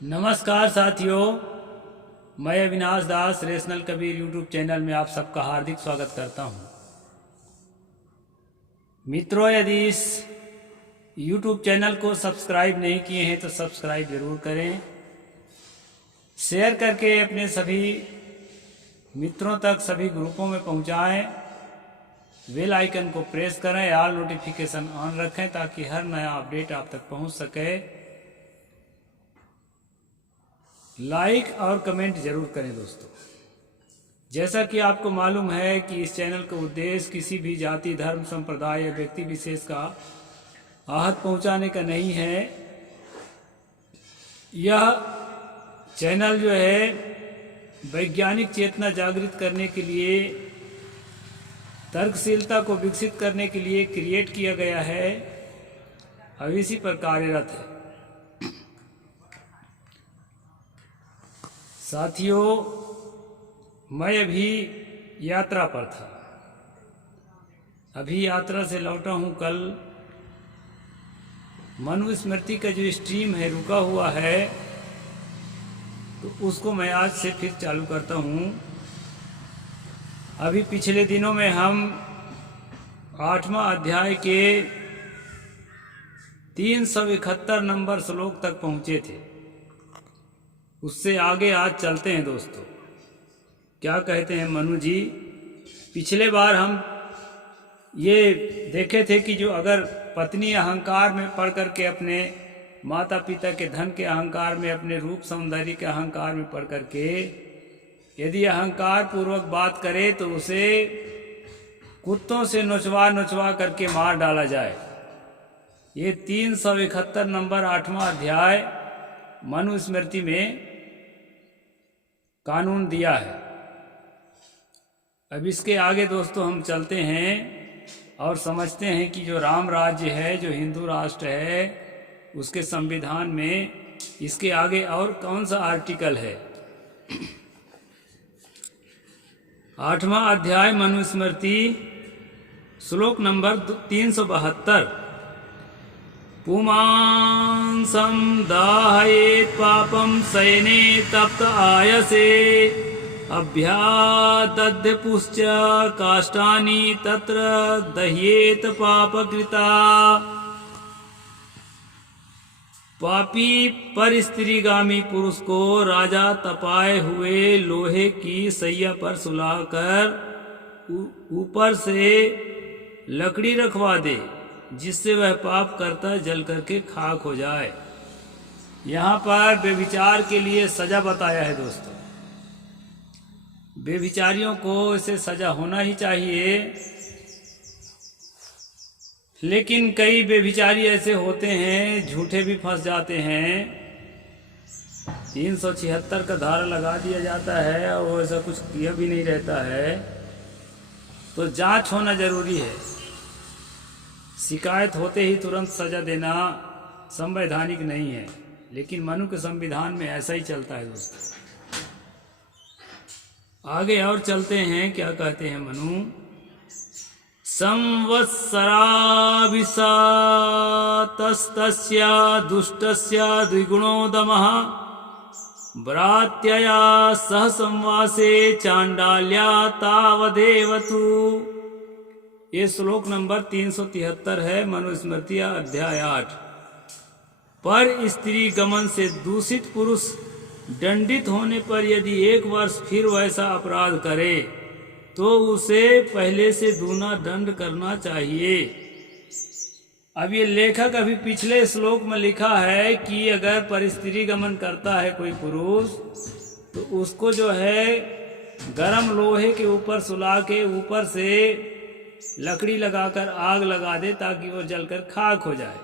नमस्कार साथियों, मैं अविनाश दास रेशनल कबीर यूट्यूब चैनल में आप सबका हार्दिक स्वागत करता हूं। मित्रों, यदि इस यूट्यूब चैनल को सब्सक्राइब नहीं किए हैं तो सब्सक्राइब जरूर करें। शेयर करके अपने सभी मित्रों तक सभी ग्रुपों में पहुंचाएं। बेल आइकन को प्रेस करें, ऑल नोटिफिकेशन ऑन रखें ताकि हर नया अपडेट आप तक पहुंच सके। लाइक और कमेंट जरूर करें दोस्तों। जैसा कि आपको मालूम है कि इस चैनल का उद्देश्य किसी भी जाति, धर्म, संप्रदाय या व्यक्ति विशेष का आहत पहुंचाने का नहीं है। यह चैनल जो है वैज्ञानिक चेतना जागृत करने के लिए, तर्कशीलता को विकसित करने के लिए क्रिएट किया गया है, अब इसी पर कार्यरत है। साथियों, मैं अभी यात्रा पर था। अभी यात्रा से लौटा हूँ। कल मनुस्मृति का जो स्ट्रीम है रुका हुआ है, तो उसको मैं आज से फिर चालू करता हूँ। अभी पिछले दिनों में हम 8वां अध्याय के 371 नंबर श्लोक तक पहुँचे थे। उससे आगे आज चलते हैं दोस्तों। क्या कहते हैं मनु जी? पिछले बार हम ये देखे थे कि जो अगर पत्नी अहंकार में पड़ करके, अपने माता पिता के धन के अहंकार में, अपने रूप सौंदर्य के अहंकार में पड़ करके यदि अहंकार पूर्वक बात करे तो उसे कुत्तों से नोचवा करके मार डाला जाए। ये 371 नंबर 8वां अध्याय मनुस्मृति में कानून दिया है। अब इसके आगे दोस्तों हम चलते हैं और समझते हैं कि जो राम राज्य है, जो हिंदू राष्ट्र है, उसके संविधान में इसके आगे और कौन सा आर्टिकल है। 8वां अध्याय मनुस्मृति श्लोक नंबर 372। पुमांसं दाहयेत् पापं शयने तप्त आयसे अभ्यादध्यपुश्च काष्ठानि तत्र दह्येत पापकृता। पापी पर स्त्रीगामी पुरुष को राजा तपाए हुए लोहे की सैया पर सुलाकर ऊपर से लकड़ी रखवा दे, जिससे वह पाप करता जल करके खाक हो जाए। यहाँ पर व्यभिचार के लिए सजा बताया है दोस्तों। व्यभिचारियों को इसे सजा होना ही चाहिए, लेकिन कई व्यभिचारी ऐसे होते हैं, झूठे भी फंस जाते हैं। 376 का धारा लगा दिया जाता है और वो ऐसा कुछ किया भी नहीं रहता है। तो जांच होना जरूरी है। शिकायत होते ही तुरंत सजा देना संवैधानिक नहीं है, लेकिन मनु के संविधान में ऐसा ही चलता है दोस्तों। आगे और चलते हैं। क्या कहते हैं मनु? संवत्सराभिसातस्तस्य दुष्टस्य द्विगुणो दमः भ्रात्यया सह संवासे चांडाल्या तावदेवतु। ये श्लोक नंबर 373 है मनुस्मृति अध्याय 8। पर स्त्री गमन से दूषित पुरुष दंडित होने पर यदि 1 वर्ष फिर वैसा अपराध करे तो उसे पहले से दूना दंड करना चाहिए। अब ये लेखक अभी पिछले श्लोक में लिखा है कि अगर पर स्त्री गमन करता है कोई पुरुष तो उसको जो है गरम लोहे के ऊपर सुला के ऊपर से लकड़ी लगाकर आग लगा दे ताकि वो जलकर खाक हो जाए।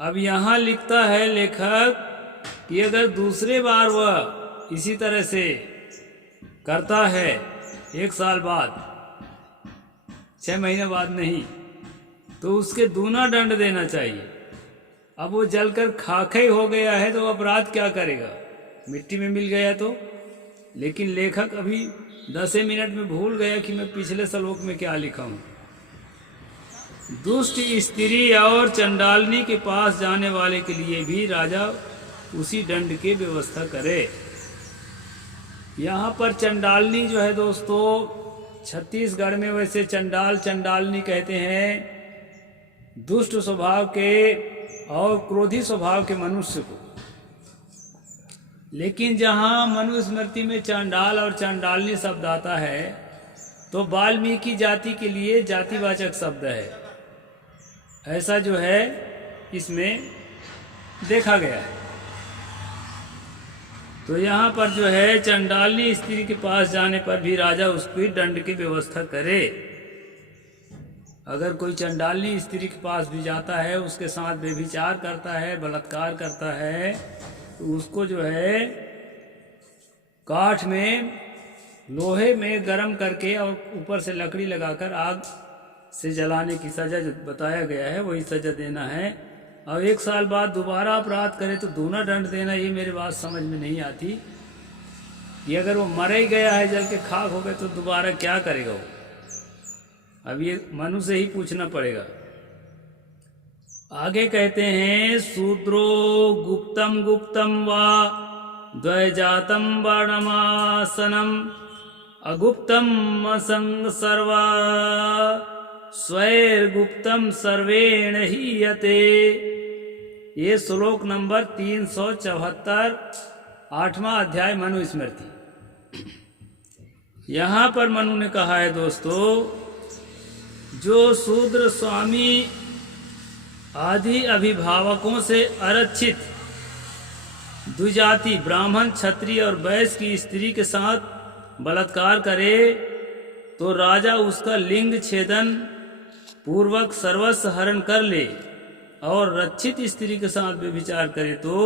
अब यहाँ लिखता है लेखक कि अगर दूसरे बार वह इसी तरह से करता है 1 साल बाद, 6 महीने बाद नहीं, तो उसके दूना दंड देना चाहिए। अब वो जलकर खाक ही हो गया है तो अपराध क्या करेगा? मिट्टी में मिल गया तो। लेकिन लेखक अभी 10 मिनट में भूल गया कि मैं पिछले श्लोक में क्या लिखा हूँ। दुष्ट स्त्री और चंडालनी के पास जाने वाले के लिए भी राजा उसी दंड की व्यवस्था करे। यहाँ पर चंडालनी जो है दोस्तों, छत्तीसगढ़ में वैसे चंडाल चंडालनी कहते हैं दुष्ट स्वभाव के और क्रोधी स्वभाव के मनुष्य को। लेकिन जहाँ मनुस्मृति में चंडाल और चंडालनी शब्द आता है तो वाल्मीकि जाति के लिए जातिवाचक शब्द है, ऐसा जो है इसमें देखा गया है। तो यहाँ पर जो है चंडालनी स्त्री के पास जाने पर भी राजा उसकी दंड की व्यवस्था करे। अगर कोई चंडालनी स्त्री के पास भी जाता है, उसके साथ व्यभिचार करता है, बलात्कार करता है, तो उसको जो है काठ में लोहे में गर्म करके और ऊपर से लकड़ी लगाकर आग से जलाने की सजा जो बताया गया है वही सजा देना है। और 1 साल बाद दोबारा अपराध करे तो दूना दंड देना। ये मेरी बात समझ में नहीं आती कि अगर वो मर ही गया है, जल के खाक हो गए, तो दोबारा क्या करेगा वो? अब ये मनु से ही पूछना पड़ेगा। आगे कहते हैं शूद्रो गुप्तम गुप्तम वा द्वैजातम वर्णमासनम अगुप्तम असंग सर्वा स्वैर्गुप्तम सर्वेण हीयते। ये श्लोक नंबर 374, 8वां अध्याय मनुस्मृति। यहाँ पर मनु ने कहा है दोस्तों, जो शूद्र स्वामी आदि अभिभावकों से आरक्षित द्विजाति ब्राह्मण क्षत्रिय और वैश्य की स्त्री के साथ बलात्कार करे तो राजा उसका लिंग छेदन पूर्वक सर्वस्व हरण कर ले, और रक्षित स्त्री के साथ व्यभिचार करे तो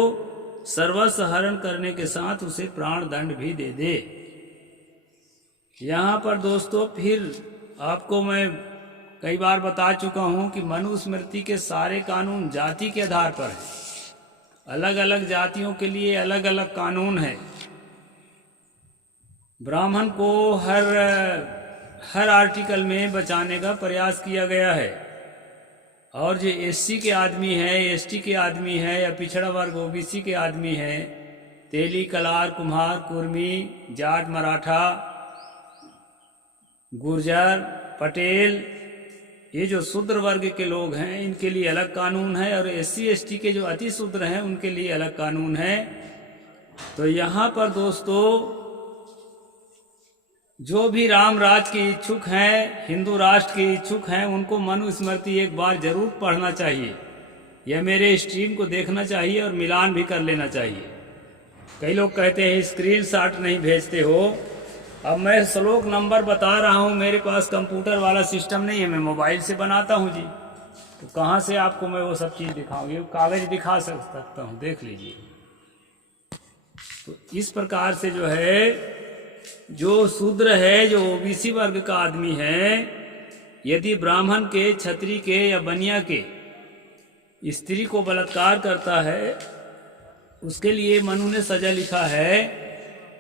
सर्वस्व हरण करने के साथ उसे प्राण दंड भी दे दे। यहाँ पर दोस्तों फिर आपको मैं कई बार बता चुका हूँ कि मनुस्मृति के सारे कानून जाति के आधार पर है। अलग अलग जातियों के लिए अलग अलग कानून है। ब्राह्मण को हर आर्टिकल में बचाने का प्रयास किया गया है, और जो एससी के आदमी है, एसटी के आदमी है, या पिछड़ा वर्ग ओबीसी के आदमी है, तेली कलार कुम्हार कुर्मी जाट मराठा गुर्जर पटेल, ये जो शूद्र वर्ग के लोग हैं इनके लिए अलग कानून है, और एससी एसटी के जो अति शूद्र हैं उनके लिए अलग कानून है। तो यहाँ पर दोस्तों जो भी राम राज के इच्छुक हैं, हिंदू राष्ट्र के इच्छुक हैं, उनको मनुस्मृति एक बार जरूर पढ़ना चाहिए, या मेरे स्ट्रीम को देखना चाहिए और मिलान भी कर लेना चाहिए। कई लोग कहते हैं स्क्रीनशॉट नहीं भेजते हो। अब मैं श्लोक नंबर बता रहा हूँ, मेरे पास कंप्यूटर वाला सिस्टम नहीं है, मैं मोबाइल से बनाता हूँ जी, तो कहाँ से आपको मैं वो सब चीज़ दिखाऊँ? ये कागज दिखा सकता हूँ, देख लीजिए। तो इस प्रकार से जो है, जो शूद्र है, जो ओबीसी वर्ग का आदमी है, यदि ब्राह्मण के, क्षत्रिय के या बनिया के स्त्री को बलात्कार करता है, उसके लिए मनु ने सजा लिखा है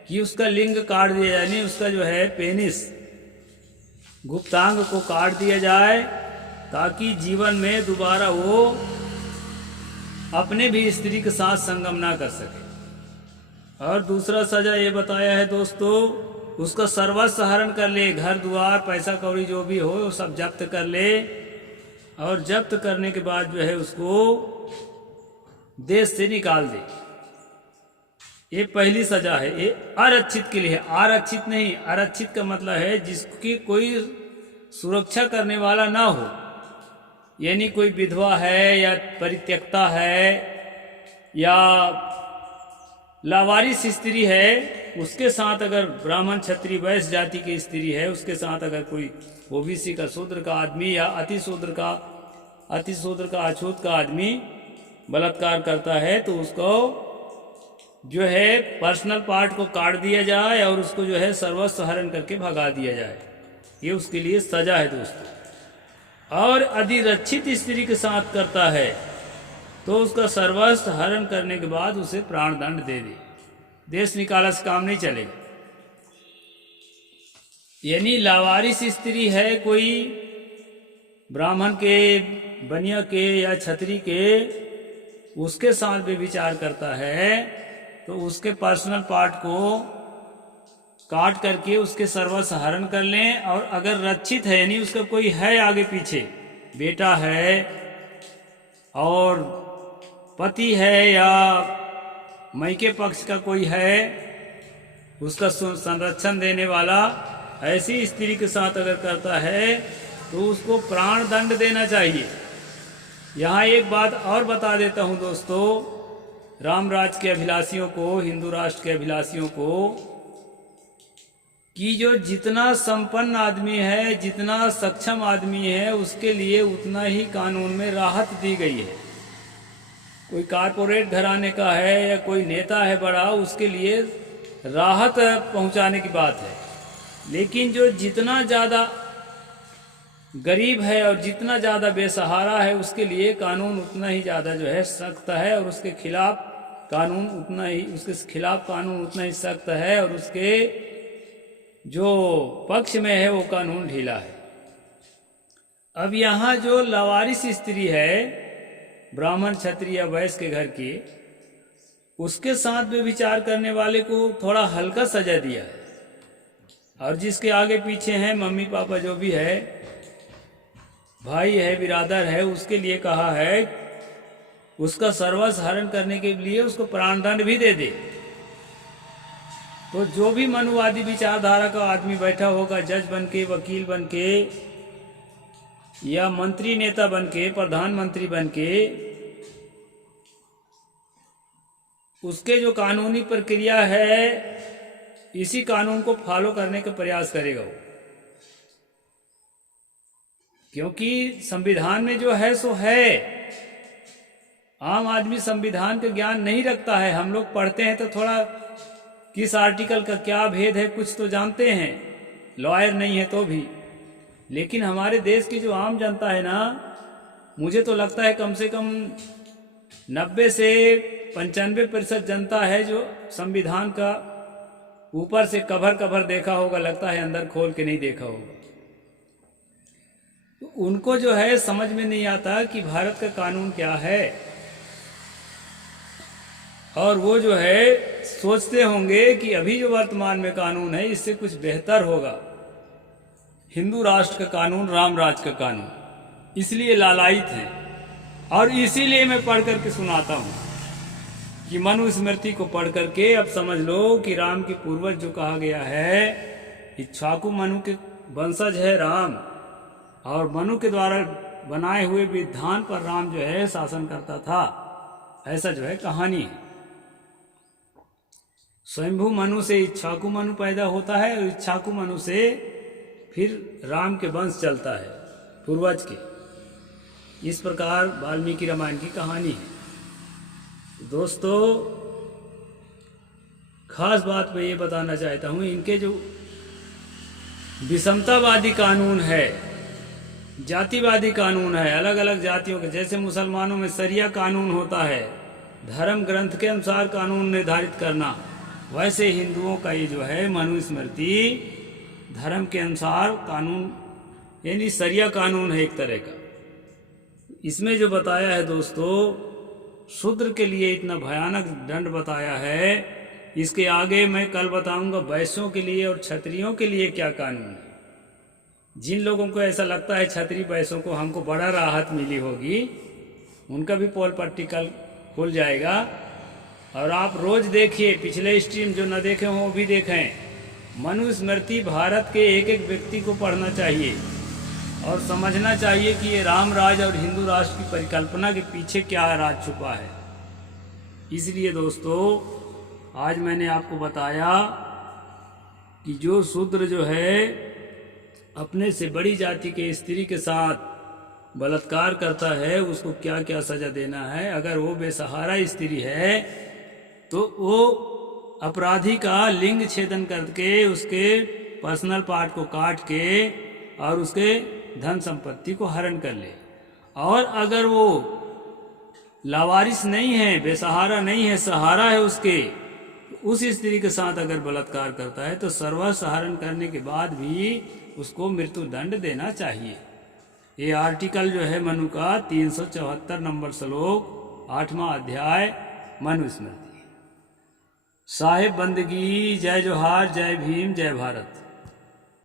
कि उसका लिंग काट दिया जाए, यानी उसका जो है पेनिस गुप्तांग को काट दिया जाए, ताकि जीवन में दोबारा वो अपने भी स्त्री के साथ संगम ना कर सके। और दूसरा सजा ये बताया है दोस्तों, उसका सर्वस्व हरण कर ले, घर द्वार पैसा कौड़ी जो भी हो वो सब जब्त कर ले, और जब्त करने के बाद जो है उसको देश से निकाल दे। ये पहली सजा है। ये आरक्षित के लिए है, आरक्षित नहीं। आरक्षित का मतलब है जिसकी कोई सुरक्षा करने वाला ना हो, यानी कोई विधवा है या परित्यक्ता है या लावारिस स्त्री है, उसके साथ अगर ब्राह्मण क्षत्रिय वैश्य जाति की स्त्री है, उसके साथ अगर कोई ओबीसी का शूद्र का आदमी या अति शूद्र का अछूत का आदमी बलात्कार करता है, तो उसको जो है पर्सनल पार्ट को काट दिया जाए और उसको जो है सर्वस्व हरण करके भगा दिया जाए। ये उसके लिए सजा है दोस्तों। और यदि रक्षित स्त्री के साथ करता है तो उसका सर्वस्व हरण करने के बाद उसे प्राण दंड दे दे। देश निकाला से काम नहीं चलेगा। यानी लावारिस स्त्री है कोई ब्राह्मण के, बनिया के या क्षत्रिय के, उसके साथ भी विचार करता है तो उसके पर्सनल पार्ट को काट करके उसके सर्वस्व हरण कर लें। और अगर रक्षित है यानी उसका कोई है आगे पीछे, बेटा है और पति है या मायके पक्ष का कोई है उसका संरक्षण देने वाला, ऐसी स्त्री के साथ अगर करता है तो उसको प्राण दंड देना चाहिए। यहाँ एक बात और बता देता हूँ दोस्तों, राम राज के अभिलाषियों को, हिंदू राष्ट्र के अभिलाषियों को, कि जो जितना संपन्न आदमी है, जितना सक्षम आदमी है, उसके लिए उतना ही कानून में राहत दी गई है। कोई कारपोरेट घराने का है या कोई नेता है बड़ा, उसके लिए राहत पहुंचाने की बात है। लेकिन जो जितना ज़्यादा गरीब है और जितना ज़्यादा बेसहारा है, उसके लिए कानून उतना ही ज़्यादा जो है सख्त है, और उसके खिलाफ कानून उतना ही सख्त है, और उसके जो पक्ष में है वो कानून ढीला है। अब यहाँ जो लावारिस स्त्री है, ब्राह्मण क्षत्रिय या वैश्य के घर की, उसके साथ में विचार करने वाले को थोड़ा हल्का सजा दिया है। और जिसके आगे पीछे हैं मम्मी पापा जो भी है, भाई है, बिरादर है, उसके लिए कहा है उसका सर्वस्व हरण करने के लिए उसको प्राणदंड भी दे दे। तो जो भी मनुवादी विचारधारा का आदमी बैठा होगा, जज बनके, वकील बनके या मंत्री नेता बनके, प्रधानमंत्री बनके, उसके जो कानूनी प्रक्रिया है इसी कानून को फॉलो करने का प्रयास करेगा वो। क्योंकि संविधान में जो है सो है। आम आदमी संविधान का ज्ञान नहीं रखता है। हम लोग पढ़ते हैं तो थोड़ा किस आर्टिकल का क्या भेद है कुछ तो जानते हैं, लॉयर नहीं है तो भी। लेकिन हमारे देश की जो आम जनता है ना, मुझे तो लगता है कम से कम 90 से 95% जनता है जो संविधान का ऊपर से कवर देखा होगा, लगता है अंदर खोल के नहीं देखा होगा। तो उनको जो है समझ में नहीं आता कि भारत का कानून क्या है, और वो जो है सोचते होंगे कि अभी जो वर्तमान में कानून है इससे कुछ बेहतर होगा, हिंदू राष्ट्र का कानून, राम राज का कानून। इसलिए लालायित हैं। और इसीलिए मैं पढ़ करके सुनाता हूँ कि मनु स्मृति को पढ़ करके अब समझ लो कि राम के पूर्वज जो कहा गया है, इक्ष्वाकु मनु के वंशज है राम, और मनु के द्वारा बनाए हुए विधान पर राम जो है शासन करता था, ऐसा जो है कहानी है। स्वयंभू मनु से इक्ष्वाकु मनु पैदा होता है, और इक्ष्वाकु मनु से फिर राम के वंश चलता है पूर्वज के। इस प्रकार वाल्मीकि रामायण की कहानी है। दोस्तों, खास बात मैं ये बताना चाहता हूँ, इनके जो विषमतावादी कानून है, जातिवादी कानून है, अलग अलग जातियों के, जैसे मुसलमानों में शरिया कानून होता है, धर्म ग्रंथ के अनुसार कानून निर्धारित करना, वैसे हिंदुओं का ये जो है मनुस्मृति धर्म के अनुसार कानून यानी शरिया कानून है एक तरह का। इसमें जो बताया है दोस्तों, शूद्र के लिए इतना भयानक दंड बताया है, इसके आगे मैं कल बताऊंगा वैश्यों के लिए और क्षत्रियों के लिए क्या कानून है। जिन लोगों को ऐसा लगता है क्षत्रिय वैश्यों को हमको बड़ा राहत मिली होगी, उनका भी पोल पट्टी कल खुल जाएगा। और आप रोज देखिए, पिछले स्ट्रीम जो न देखे हों वो भी देखें। मनुस्मृति भारत के एक एक व्यक्ति को पढ़ना चाहिए और समझना चाहिए कि ये राम राज और हिंदू राष्ट्र की परिकल्पना के पीछे क्या राज छुपा है। इसलिए दोस्तों, आज मैंने आपको बताया कि जो शूद्र जो है अपने से बड़ी जाति के स्त्री के साथ बलात्कार करता है, उसको क्या क्या सजा देना है। अगर वो बेसहारा स्त्री है तो वो अपराधी का लिंग छेदन करके उसके पर्सनल पार्ट को काट के और उसके धन संपत्ति को हरण कर ले। और अगर वो लावारिस नहीं है, बेसहारा नहीं है, सहारा है उसके, उस स्त्री के साथ अगर बलात्कार करता है तो सर्वस्व हरण करने के बाद भी उसको मृत्यु दंड देना चाहिए। ये आर्टिकल जो है मनु का 374 नंबर श्लोक 8वां अध्याय मनुस्मृति। साहिब बंदगी, जय जोहार, जय भीम, जय भारत।